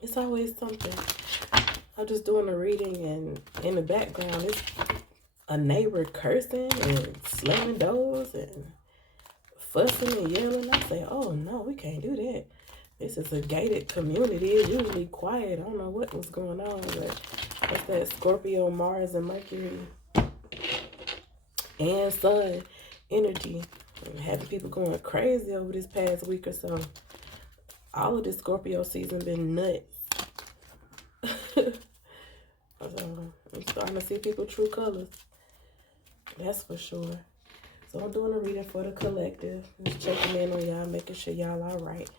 It's always something. I'm just doing a reading, and in the background, it's a neighbor cursing and slamming doors and fussing and yelling. I say, oh no, we can't do that. This is a gated community. It's usually quiet. I don't know what was going on, but that's that Scorpio, Mars, and Mercury and Sun energy. And having people going crazy over this past week or so. All of this Scorpio season been nuts. So I'm starting to see people true colors. That's for sure. So I'm doing a reading for the collective. Just checking in on y'all, making sure y'all all right.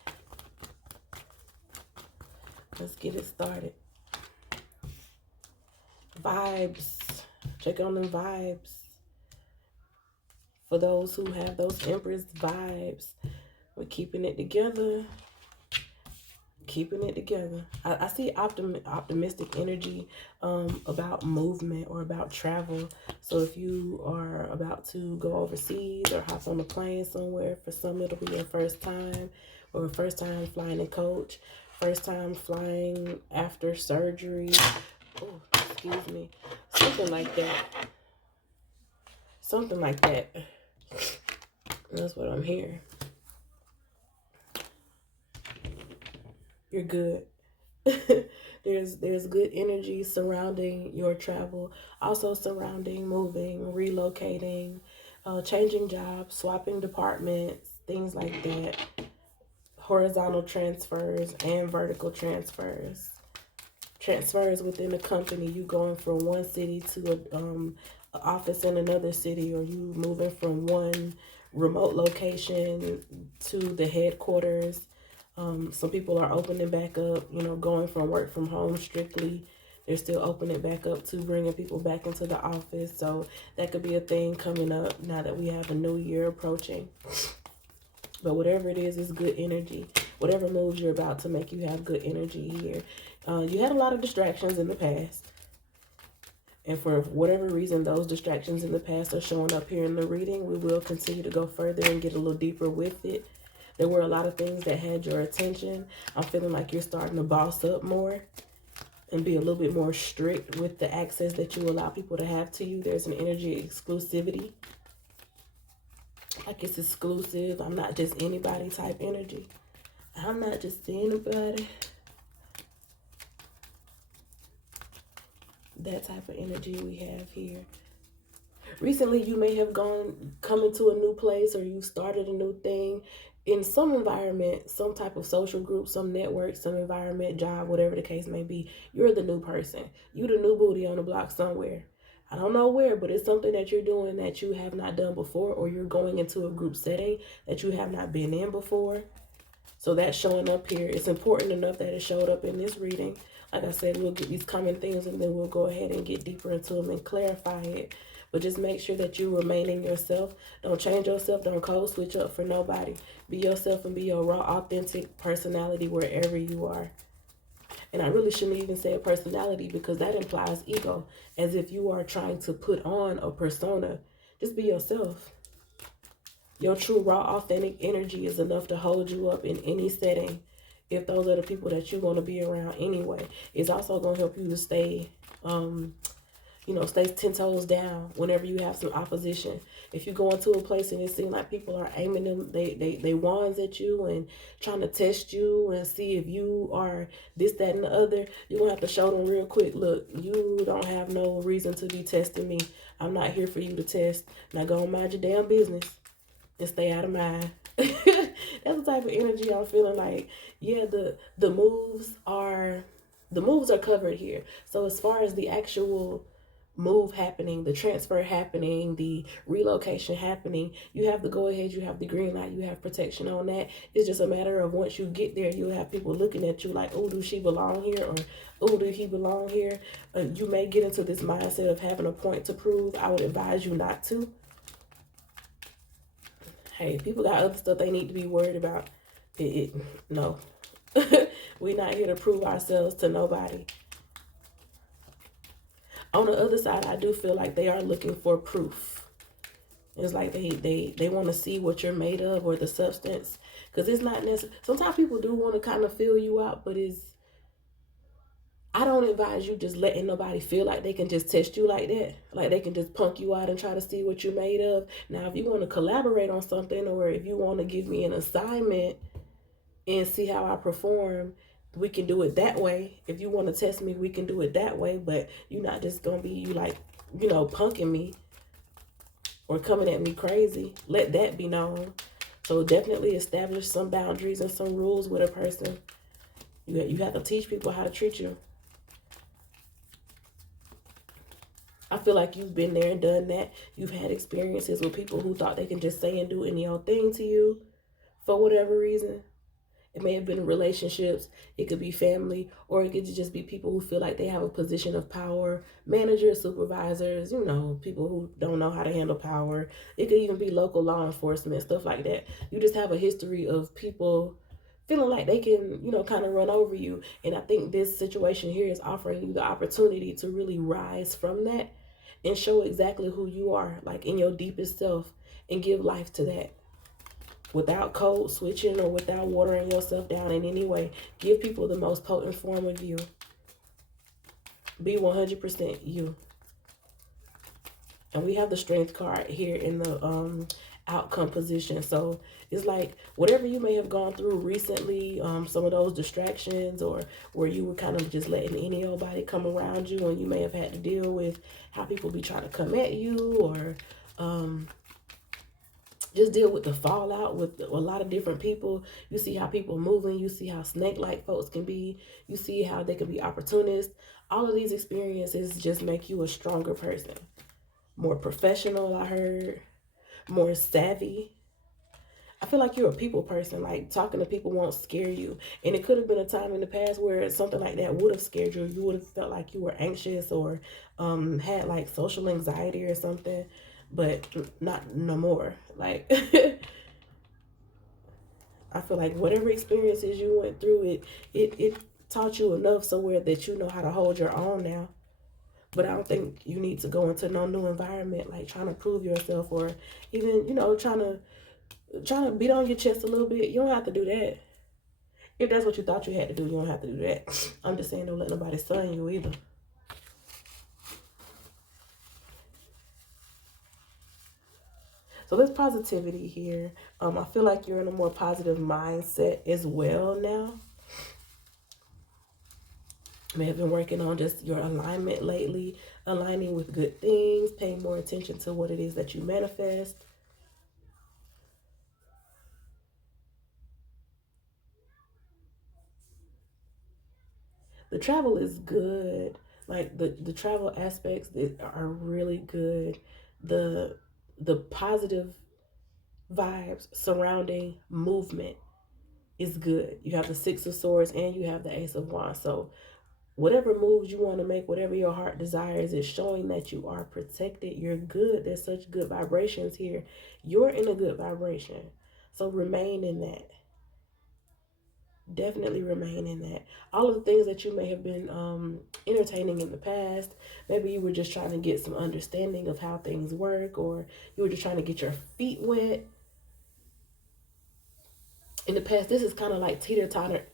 Let's get it started. Vibes. Check on them vibes. For those who have those Empress vibes, we're keeping it together. Keeping it together. I see optimistic energy about movement or about travel. So if you are about to go overseas or hop on a plane somewhere, for some it'll be your first time, or first time flying in coach, first time flying after surgery. Oh, excuse me. Something like that. Something like that. That's what I'm hearing. You're good. there's good energy surrounding your travel, also surrounding moving, relocating, changing jobs, swapping departments, things like that. Horizontal transfers and vertical transfers. Transfers within the company. You going from one city to a office in another city, or you moving from one remote location to the headquarters. Some people are opening back up, going from work from home strictly. They're still opening back up to bringing people back into the office. So that could be a thing coming up now that we have a new year approaching. But whatever it is good energy. Whatever moves you're about to make, you have good energy here. You had a lot of distractions in the past. And for whatever reason, those distractions in the past are showing up here in the reading. We will continue to go further and get a little deeper with it. There were a lot of things that had your attention. I'm feeling like you're starting to boss up more and be a little bit more strict with the access that you allow people to have to you. There's an energy of exclusivity. Like it's exclusive. I'm not just anybody type energy. I'm not just anybody. That type of energy we have here. Recently, you may have come into a new place, or you started a new thing in some environment, some type of social group, some network, some environment, job, whatever the case may be. You're the new person. You the new booty on the block somewhere. I don't know where, but it's something that you're doing that you have not done before, or you're going into a group setting that you have not been in before. So that's showing up here. It's important enough that it showed up in this reading. Like I said, we'll get these common things and then we'll go ahead and get deeper into them and clarify it. But just make sure that you remain in yourself. Don't change yourself. Don't code switch up for nobody. Be yourself and be your raw, authentic personality wherever you are. And I really shouldn't even say a personality, because that implies ego, as if you are trying to put on a persona. Just be yourself. Your true, raw, authentic energy is enough to hold you up in any setting. If those are the people that you're going to be around anyway, it's also going to help you to stay, stay 10 toes down whenever you have some opposition. If you go into a place and it seems like people are aiming them, they wands at you and trying to test you and see if you are this, that, and the other, you're going to have to show them real quick, look, you don't have no reason to be testing me. I'm not here for you to test. Now go and mind your damn business and stay out of mind. That's the type of energy I'm feeling like. Yeah, the moves are covered here. So as far as the actual move happening, the transfer happening, the relocation happening, you have the go ahead, you have the green light, you have protection on that. It's just a matter of once you get there, you'll have people looking at you like, oh, do she belong here? Or, oh, do he belong here? You may get into this mindset of having a point to prove. I would advise you not to. Hey, people got other stuff they need to be worried about. No. We're not here to prove ourselves to nobody. On the other side, I do feel like they are looking for proof. It's like they want to see what you're made of, or the substance. Because it's not necessary. Sometimes people do want to kind of feel you out, but I don't advise you just letting nobody feel like they can just test you like that. Like they can just punk you out and try to see what you're made of. Now, if you want to collaborate on something, or if you want to give me an assignment and see how I perform, we can do it that way. If you want to test me, we can do it that way. But you're not just going to be like, punking me or coming at me crazy. Let that be known. So definitely establish some boundaries and some rules with a person. You have to teach people how to treat you. I feel like you've been there and done that. You've had experiences with people who thought they can just say and do any old thing to you for whatever reason. It may have been relationships, it could be family, or it could just be people who feel like they have a position of power, managers, supervisors, people who don't know how to handle power. It could even be local law enforcement, stuff like that. You just have a history of people feeling like they can, kind of run over you. And I think this situation here is offering you the opportunity to really rise from that and show exactly who you are, like in your deepest self, and give life to that without code switching or without watering yourself down in any way. Give people the most potent form of you. Be 100% you. And we have the strength card here in the outcome position. So it's like whatever you may have gone through recently, some of those distractions, or where you were kind of just letting any old body come around you, and you may have had to deal with how people be trying to come at you, or just deal with the fallout with a lot of different people. You see how people moving. You see how snake-like folks can be. You see how they can be opportunists. All of these experiences just make you a stronger person. More professional, I heard. More savvy. I feel like you're a people person. Like talking to people won't scare you. And it could have been a time in the past where something like that would have scared you. You would have felt like you were anxious, or had like social anxiety or something. But not no more. Like I feel like whatever experiences you went through, it taught you enough somewhere that you know how to hold your own now. But I don't think you need to go into no new environment like trying to prove yourself, or even trying to beat on your chest a little bit. You don't have to do that. If that's what you thought you had to do, you don't have to do that. I'm just saying, don't let nobody sun you either. So there's positivity here. I feel like you're in a more positive mindset as well now. You may have been working on just your alignment lately, aligning with good things, paying more attention to what it is that you manifest. The travel is good. Like the travel aspects that are really good. The the positive vibes surrounding movement is good. You have the Six of Swords and you have the Ace of Wands. So whatever moves you want to make, whatever your heart desires, is showing that you are protected. You're good. There's such good vibrations here. You're in a good vibration. So remain in that. Definitely remain in that. All of the things that you may have been entertaining in the past, maybe you were just trying to get some understanding of how things work, or you were just trying to get your feet wet. In the past, this is kind of like teeter totter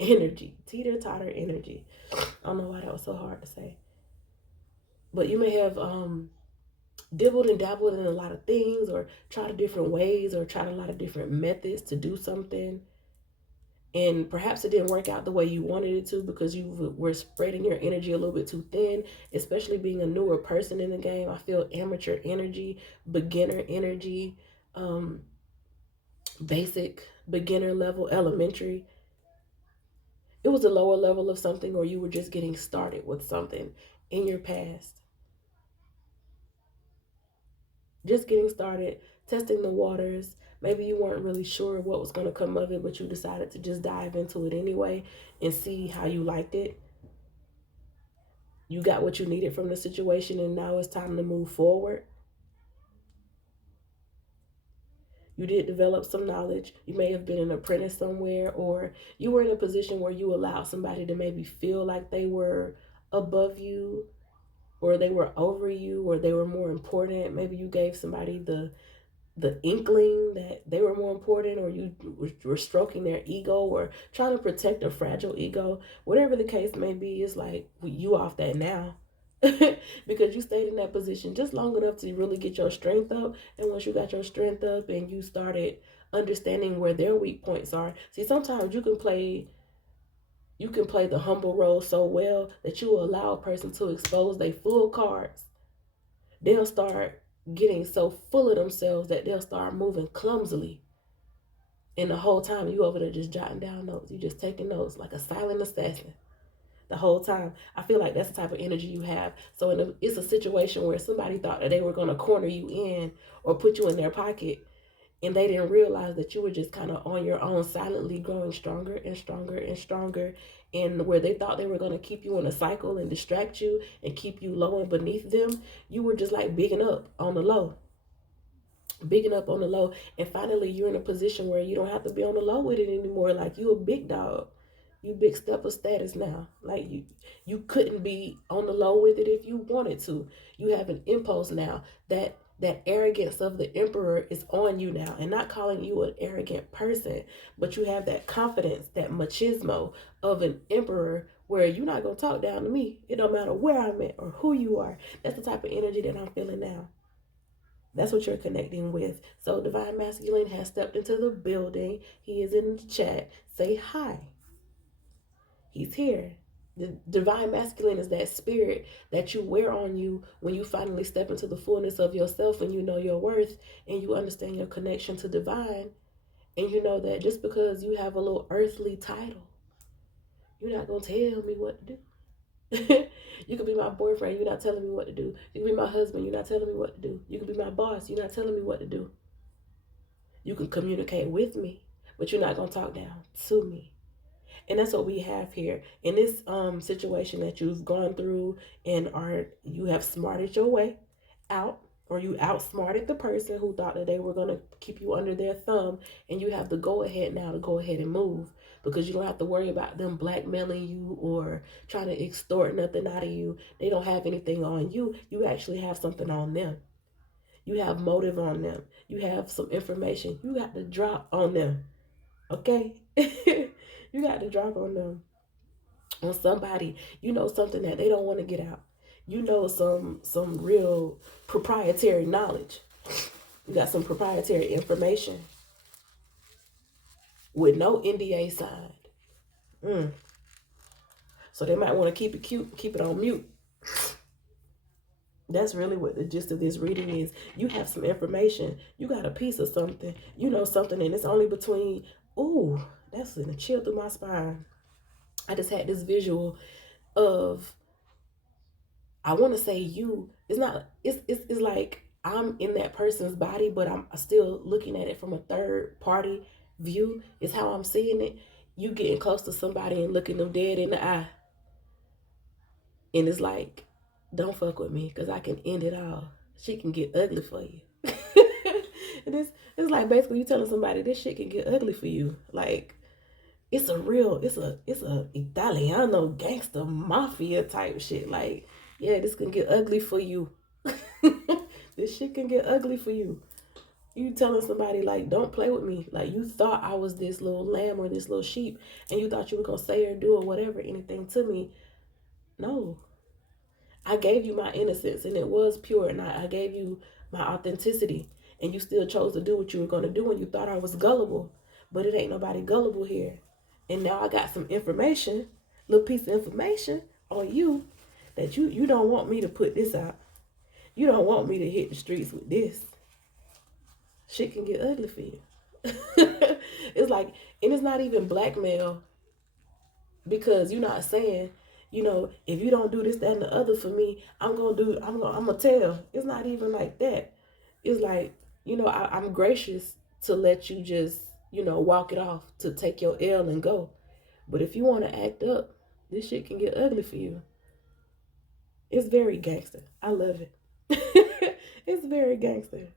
energy. Teeter totter energy. I don't know why that was so hard to say. But you may have dibbled and dabbled in a lot of things, or tried different ways, or tried a lot of different methods to do something. And perhaps it didn't work out the way you wanted it to, because you were spreading your energy a little bit too thin, especially being a newer person in the game. I feel amateur energy, beginner energy, basic, beginner level, elementary. It was a lower level of something, or you were just getting started with something in your past. Just getting started, testing the waters. Maybe you weren't really sure what was going to come of it, but you decided to just dive into it anyway and see how you liked it. You got what you needed from the situation, and now it's time to move forward. You did develop some knowledge. You may have been an apprentice somewhere, or you were in a position where you allowed somebody to maybe feel like they were above you, or they were over you, or they were more important. Maybe you gave somebody the inkling that they were more important, or you were stroking their ego or trying to protect a fragile ego, whatever the case may be, it's like you off that now. Because you stayed in that position just long enough to really get your strength up. And once you got your strength up and you started understanding where their weak points are, see, sometimes you can play the humble role so well that you will allow a person to expose their full cards. They'll start getting so full of themselves that they'll start moving clumsily. And the whole time you over there just jotting down notes. You just taking notes like a silent assassin the whole time. I feel like that's the type of energy you have. So it's a situation where somebody thought that they were going to corner you in or put you in their pocket, and they didn't realize that you were just kind of on your own, silently growing stronger and stronger and stronger. And where they thought they were going to keep you in a cycle and distract you and keep you low and beneath them, you were just like bigging up on the low, bigging up on the low. And finally you're in a position where you don't have to be on the low with it anymore. Like, you a big dog, you big step of status now. Like, you couldn't be on the low with it if you wanted to. You have an impulse now. That arrogance of the emperor is on you now. And not calling you an arrogant person, but you have that confidence, that machismo of an emperor, where you're not going to talk down to me. It don't matter where I'm at or who you are. That's the type of energy that I'm feeling now. That's what you're connecting with. So Divine Masculine has stepped into the building. He is in the chat. Say hi. He's here. The Divine Masculine is that spirit that you wear on you when you finally step into the fullness of yourself and you know your worth and you understand your connection to divine. And you know that just because you have a little earthly title, you're not going to tell me what to do. You could be my boyfriend, you're not telling me what to do. You can be my husband, you're not telling me what to do. You can be my boss, you're not telling me what to do. You can communicate with me, but you're not going to talk down to me. And that's what we have here in this situation that you've gone through, and you have smarted your way out, or you outsmarted the person who thought that they were going to keep you under their thumb, and you have the go ahead now to go ahead and move, because you don't have to worry about them blackmailing you or trying to extort nothing out of you. They don't have anything on you. You actually have something on them. You have motive on them. You have some information you got to drop on them. Okay? You got to drop on them, on somebody. You know something that they don't want to get out. You know some real proprietary knowledge. You got some proprietary information with no NDA signed. So they might want to keep it cute, keep it on mute. That's really what the gist of this reading is. You have some information. You got a piece of something. You know something, and it's only between. Ooh, that's in a chill through my spine. I just had this visual of, I want to say you. It's not. It's like I'm in that person's body, but I'm still looking at it from a third party view. Is how I'm seeing it. You getting close to somebody and looking them dead in the eye, and it's like, don't fuck with me, because I can end it all. Shit can get ugly for you. And it's like basically you telling somebody this shit can get ugly for you. Like, it's a Italiano gangster mafia type shit. Like, yeah, this can get ugly for you. This shit can get ugly for you. You telling somebody, like, don't play with me. Like, you thought I was this little lamb or this little sheep, and you thought you were gonna say or do or whatever, anything to me. No, I gave you my innocence, and it was pure, and I gave you my authenticity, and you still chose to do what you were going to do, and you thought I was gullible. But it ain't nobody gullible here. And now I got some information, little piece of information on you, that you don't want me to put this out. You don't want me to hit the streets with this. Shit can get ugly for you. It's like, and it's not even blackmail, because you're not saying, if you don't do this, that, and the other for me, I'm gonna tell. It's not even like that. It's like, I'm gracious to let you just, walk it off, to take your L and go. But if you want to act up, this shit can get ugly for you. It's very gangster. I love it. It's very gangster.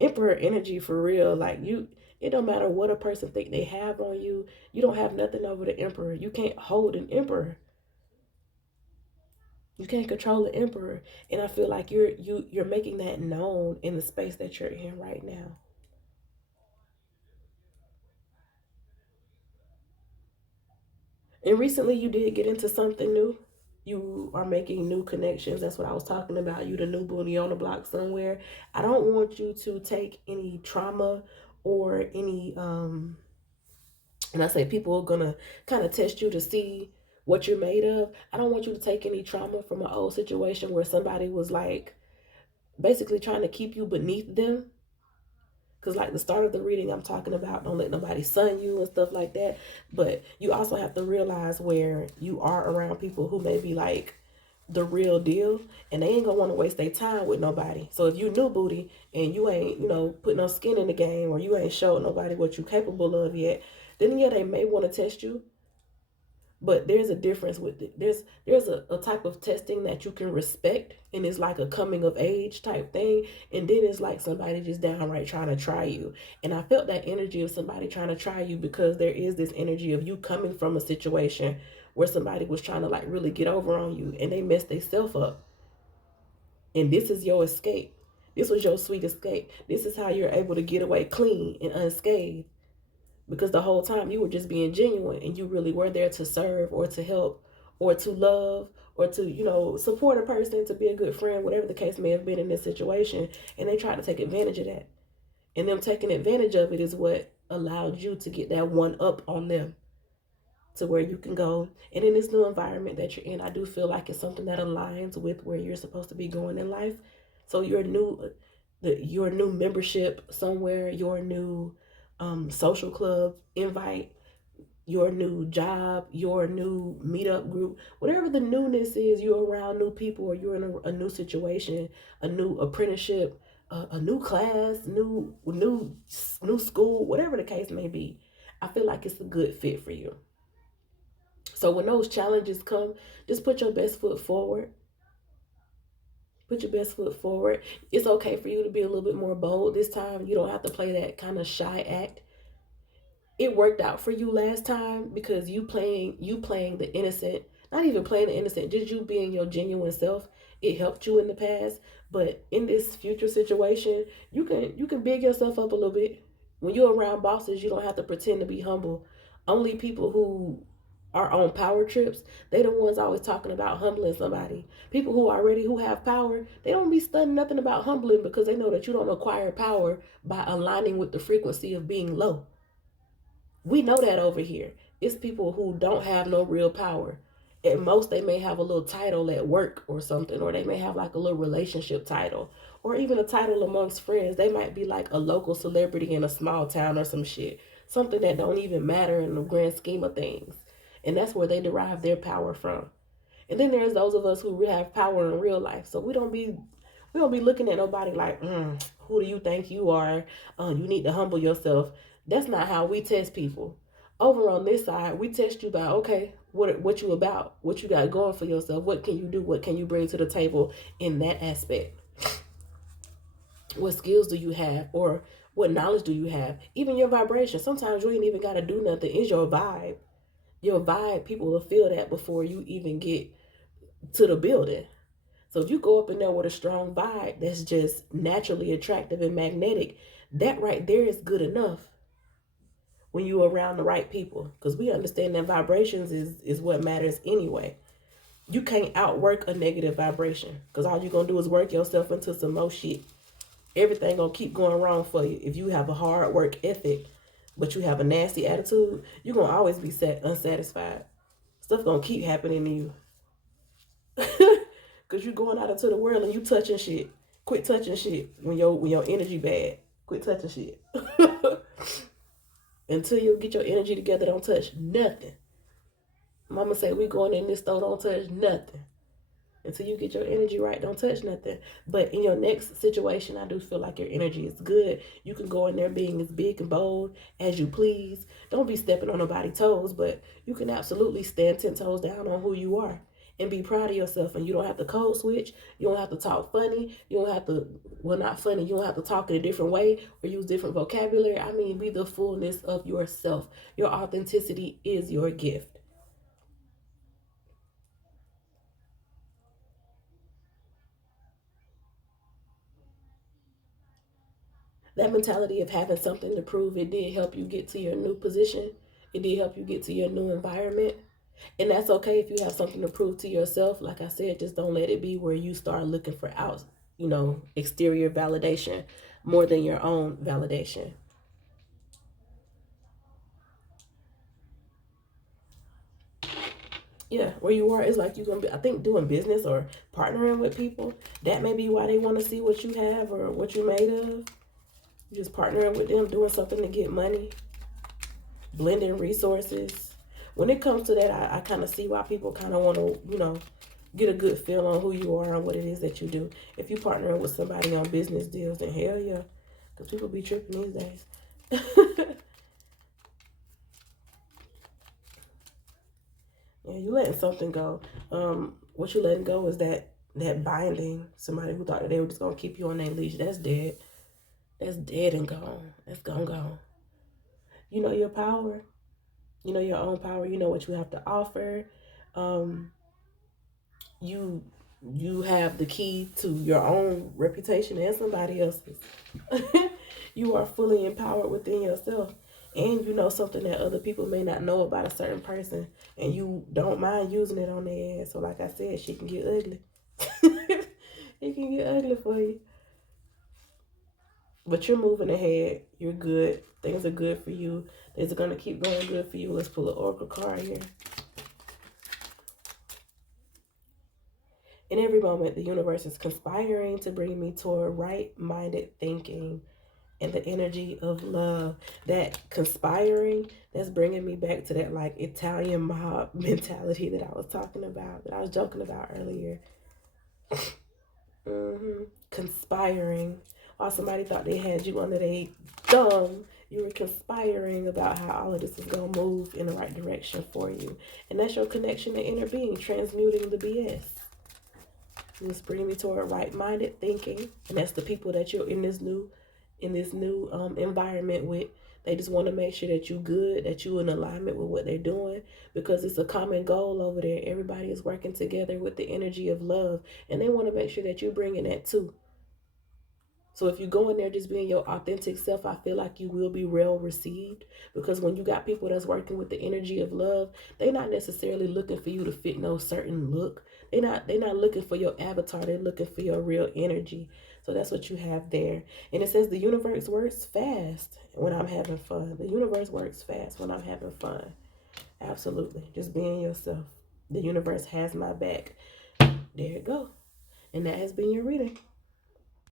Emperor energy for real. Like, it don't matter what a person think they have on you. You don't have nothing over the emperor. You can't hold an emperor. You can't control the emperor. And I feel like you're making that known in the space that you're in right now. And recently you did get into something new. You are making new connections. That's what I was talking about. You the new booty on the block somewhere. I don't want you to take any trauma or any and I say people are gonna kind of test you to see what you're made of. I don't want you to take any trauma from an old situation where somebody was like basically trying to keep you beneath them. Because, like the start of the reading, I'm talking about don't let nobody sun you and stuff like that. But you also have to realize where you are around people who may be like the real deal and they ain't gonna want to waste their time with nobody. So if you new booty and you ain't, put no skin in the game or you ain't showing nobody what you capable of yet, then yeah, they may want to test you, but there's a difference with it. There's a type of testing that you can respect and it's like a coming of age type thing, and then it's like somebody just downright trying to try you. And I felt that energy of somebody trying to try you because there is this energy of you coming from a situation where somebody was trying to like really get over on you and they messed themselves up, and this is your escape. This was your sweet escape. This is how you're able to get away clean and unscathed, because the whole time you were just being genuine and you really were there to serve or to help or to love or to support a person, to be a good friend, whatever the case may have been in this situation. And they tried to take advantage of that, and them taking advantage of it is what allowed you to get that one up on them, to where you can go. And in this new environment that you're in, I do feel like it's something that aligns with where you're supposed to be going in life. So your new membership somewhere, your new social club invite, your new job, your new meetup group, whatever the newness is, you're around new people or you're in a new situation, a new apprenticeship, a new class, new school, whatever the case may be. I feel like it's a good fit for you. So when those challenges come, just put your best foot forward. Put your best foot forward. It's okay for you to be a little bit more bold this time. You don't have to play that kind of shy act. It worked out for you last time because you playing the innocent, not even playing the innocent, just you being your genuine self. It helped you in the past, but in this future situation, you can big yourself up a little bit. When you're around bosses, you don't have to pretend to be humble. Only people who are on power trips, they the ones always talking about humbling somebody. People who have power, they don't be studying nothing about humbling because they know that you don't acquire power by aligning with the frequency of being low. We know that over here. It's people who don't have no real power. At most, they may have a little title at work or something, or they may have like a little relationship title, or even a title amongst friends. They might be like a local celebrity in a small town or some shit. Something that don't even matter in the grand scheme of things. And that's where they derive their power from. And then there's those of us who have power in real life. So we don't be looking at nobody like, who do you think you are? You need to humble yourself. That's not how we test people. Over on this side, we test you by, okay, what you about, what you got going for yourself, what can you do, what can you bring to the table in that aspect, what skills do you have, or what knowledge do you have, even your vibration. Sometimes you ain't even got to do nothing. It's your vibe. Your vibe, people will feel that before you even get to the building. So if you go up in there with a strong vibe that's just naturally attractive and magnetic, that right there is good enough when you're around the right people. Because we understand that vibrations is what matters anyway. You can't outwork a negative vibration because all you're going to do is work yourself into some more shit. Everything going to keep going wrong for you. If you have a hard work ethic, but you have a nasty attitude, you're going to always be unsatisfied. Stuff going to keep happening to you. Cause you going out into the world and you touching shit. Quit touching shit when your energy bad. Quit touching shit. Until you get your energy together, don't touch nothing. Mama say we going in this store, don't touch nothing. Until you get your energy right, don't touch nothing. But in your next situation, I do feel like your energy is good. You can go in there being as big and bold as you please. Don't be stepping on nobody's toes, but you can absolutely stand 10 toes down on who you are and be proud of yourself. And you don't have to code switch. You don't have to talk funny. You don't have to, well, not funny. You don't have to talk in a different way or use different vocabulary. I mean, be the fullness of yourself. Your authenticity is your gift. That mentality of having something to prove, it did help you get to your new position. It did help you get to your new environment. And that's okay if you have something to prove to yourself. Like I said, just don't let it be where you start looking for exterior validation more than your own validation. Yeah, where you are is like you're gonna be. I think doing business or partnering with people, that may be why they want to see what you have or what you're made of. You're just partnering with them, doing something to get money, blending resources. When it comes to that, I kind of see why people kind of want to, get a good feel on who you are and what it is that you do. If you partnering with somebody on business deals, then hell yeah, because people be tripping these days. Yeah, you letting something go. What you letting go is that binding. Somebody who thought that they were just gonna keep you on their leash. That's dead. That's dead and gone. That's gone. You know your power. You know your own power. You know what you have to offer. Um, you you have the key to your own reputation and somebody else's. You are fully empowered within yourself. And you know something that other people may not know about a certain person, and you don't mind using it on their ass. So, like I said, she can get ugly. It can get ugly for you. But you're moving ahead. You're good. Things are good for you. Things are going to keep going good for you. Let's pull an oracle card here. In every moment, the universe is conspiring to bring me toward right-minded thinking and the energy of love. That conspiring, that's bringing me back to that like Italian mob mentality that I was talking about, that I was joking about earlier. Conspiring. While somebody thought they had you under their thumb, you were conspiring about how all of this is going to move in the right direction for you. And that's your connection to inner being, transmuting the BS. It's bringing me toward right-minded thinking, and that's the people that you're in this new environment with. They just want to make sure that you good, that you in alignment with what they're doing, because it's a common goal over there. Everybody is working together with the energy of love, and they want to make sure that you're bringing that too. So if you go in there just being your authentic self, I feel like you will be well received, because when you got people that's working with the energy of love, they're not necessarily looking for you to fit no certain look. They're not looking for your avatar. They're looking for your real energy. So that's what you have there. And it says the universe works fast when I'm having fun. The universe works fast when I'm having fun. Absolutely. Just being yourself. The universe has my back. There you go. And that has been your reading.